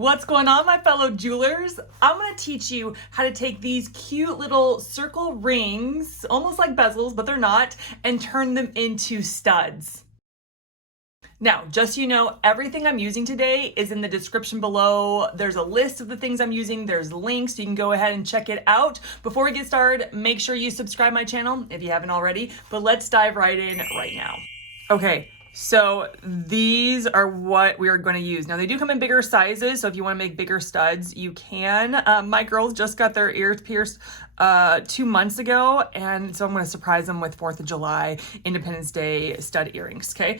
What's going on, my fellow jewelers? I'm gonna teach you how to take these cute little circle rings, almost like bezels, but they're not, and turn them into studs. Now, just so you know, everything I'm using today is in the description below. There's a list of the things I'm using. There's links, so you can go ahead and check it out. Before we get started, make sure you subscribe my channel if you haven't already, but let's dive right in right now. Okay, so these are what we are going to use. Now, they do come in bigger sizes, so if you want to make bigger studs, you can. My girls just got their ears pierced 2 months ago, and so I'm going to surprise them with 4th of July, Independence Day stud earrings, okay?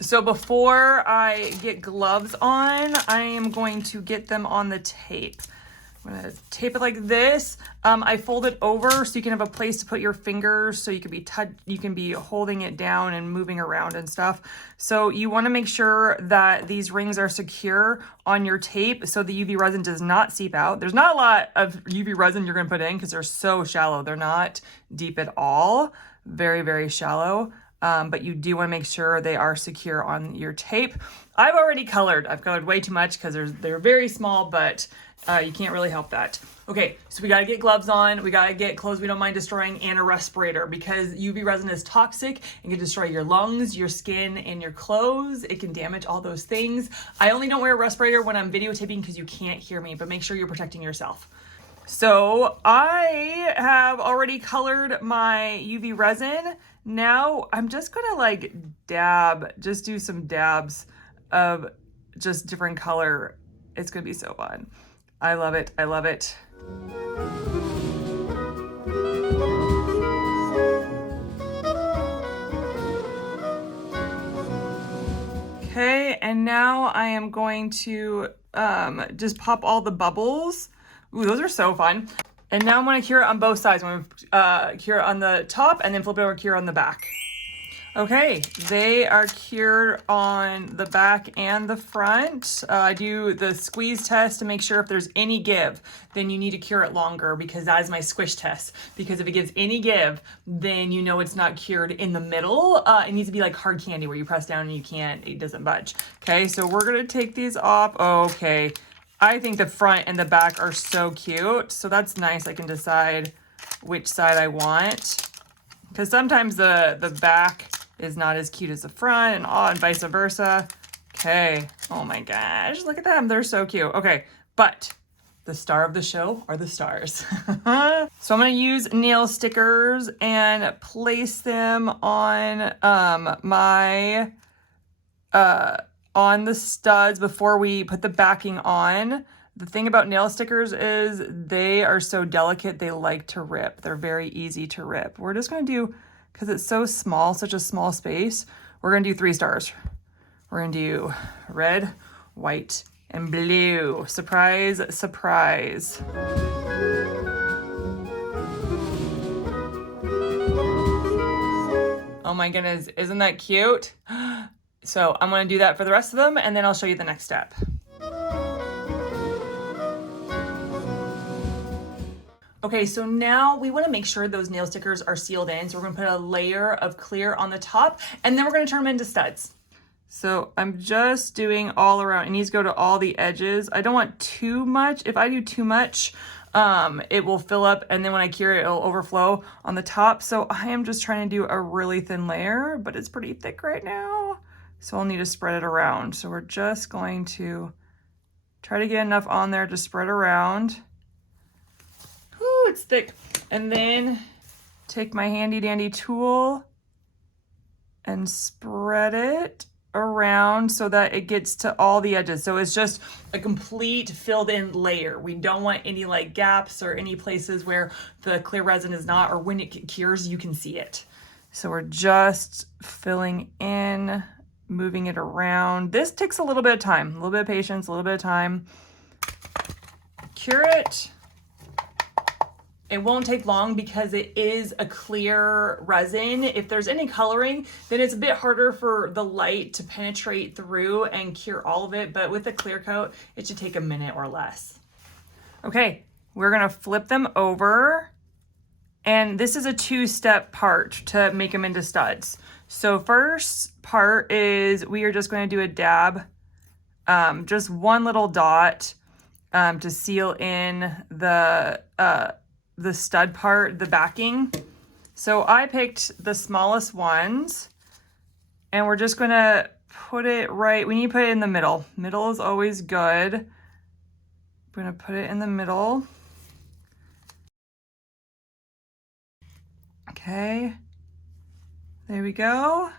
So before I get gloves on, I am going to get them on the tape. I'm gonna tape it like this. I fold it over so you can have a place to put your fingers, so you can be holding it down and moving around and stuff. So you want to make sure that these rings are secure on your tape so the UV resin does not seep out. There's not a lot of UV resin you're gonna put in because they're so shallow. They're not deep at all. Very, very shallow. But you do want to make sure they are secure on your tape. I've already colored. I've colored way too much because they're very small, but you can't really help that. Okay, so we got to get gloves on. We got to get clothes we don't mind destroying and a respirator because UV resin is toxic and can destroy your lungs, your skin, and your clothes. It can damage all those things. I only don't wear a respirator when I'm videotaping because you can't hear me, but make sure you're protecting yourself. So I have already colored my UV resin. Now I'm just gonna like just do some dabs of just different color. It's gonna be so fun. I love it, I love it. Okay, and now I am going to just pop all the bubbles. Ooh, those are so fun. And now I'm gonna cure it on both sides. I'm gonna cure it on the top and then flip it over, cure on the back. Okay, they are cured on the back and the front. I do the squeeze test to make sure if there's any give, then you need to cure it longer because that is my squish test. Because if it gives any give, then you know it's not cured in the middle. It needs to be like hard candy where you press down and it doesn't budge. Okay, so we're gonna take these off. Okay. I think the front and the back are so cute. So that's nice. I can decide which side I want. Because sometimes the back is not as cute as the front and vice versa. Okay. Oh my gosh. Look at them. They're so cute. Okay. But the star of the show are the stars. So I'm going to use nail stickers and place them on on the studs before we put the backing on. The thing about nail stickers is they are so delicate, they like to rip. They're very easy to rip. We're just gonna do, because it's so small, such a small space, we're gonna do 3 stars. We're gonna do red, white, and blue. Surprise, surprise. Oh my goodness, isn't that cute? So I'm going to do that for the rest of them, and then I'll show you the next step. Okay, so now we want to make sure those nail stickers are sealed in. So we're going to put a layer of clear on the top, and then we're going to turn them into studs. So I'm just doing all around. It needs to go to all the edges. I don't want too much. If I do too much, it will fill up, and then when I cure it, it'll overflow on the top. So I am just trying to do a really thin layer, but it's pretty thick right now. So I'll need to spread it around. So we're just going to try to get enough on there to spread around. Ooh, it's thick. And then take my handy dandy tool and spread it around so that it gets to all the edges. So it's just a complete filled in layer. We don't want any like gaps or any places where the clear resin is not, or when it cures, you can see it. So we're just filling in, moving it around. This takes a little bit of time, a little bit of patience, a little bit of time. Cure it. It won't take long because it is a clear resin. If there's any coloring, then it's a bit harder for the light to penetrate through and cure all of it. But with a clear coat, it should take a minute or less. Okay, we're gonna flip them over. And this is a 2-step part to make them into studs. So first part is we are just going to do a dab just one little dot to seal in the stud part, the backing. So I picked the smallest ones, and we're just gonna put it right, we need to put it in the middle. Middle is always good. I'm gonna put it in the middle. Okay, there we go.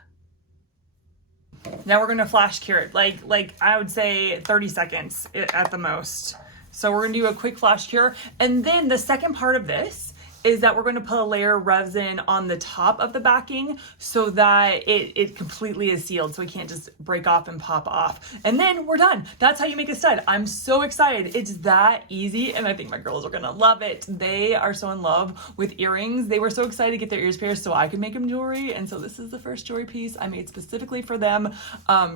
Now we're gonna flash cure it, like I would say 30 seconds at the most. So we're gonna do a quick flash cure. And then the second part of this is that we're gonna put a layer of resin on the top of the backing so that it completely is sealed, so it can't just break off and pop off. And then we're done. That's how you make a stud. I'm so excited. It's that easy, and I think my girls are gonna love it. They are so in love with earrings. They were so excited to get their ears pierced so I could make them jewelry, and so this is the first jewelry piece I made specifically for them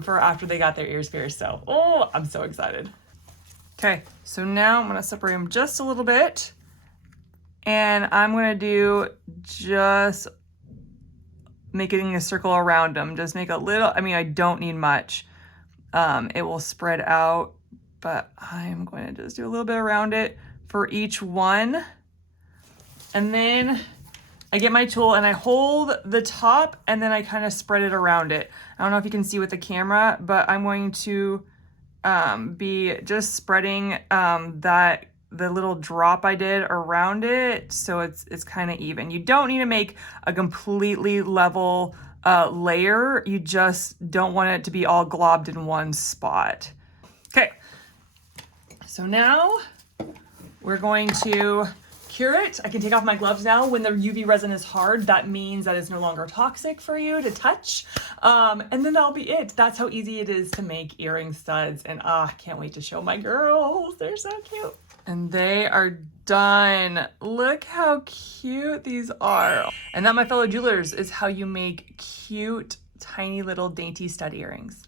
for after they got their ears pierced. So, oh, I'm so excited. Okay, so now I'm gonna separate them just a little bit. And I'm gonna do just making a circle around them. Just make a little, I mean, I don't need much. It will spread out, but I'm going to just do a little bit around it for each one. And then I get my tool and I hold the top and then I kind of spread it around it. I don't know if you can see with the camera, but I'm going to be just spreading the little drop I did around it so it's kind of even. You don't need to make a completely level layer. You just don't want it to be all globbed in one spot. Okay, so now we're going to cure it. I can take off my gloves now. When the UV resin is hard, that means that it's no longer toxic for you to touch. And then that'll be it. That's how easy it is to make earring studs. And I can't wait to show my girls. They're so cute. And they are done. Look how cute these are. And that, my fellow jewelers, is how you make cute, tiny little dainty stud earrings.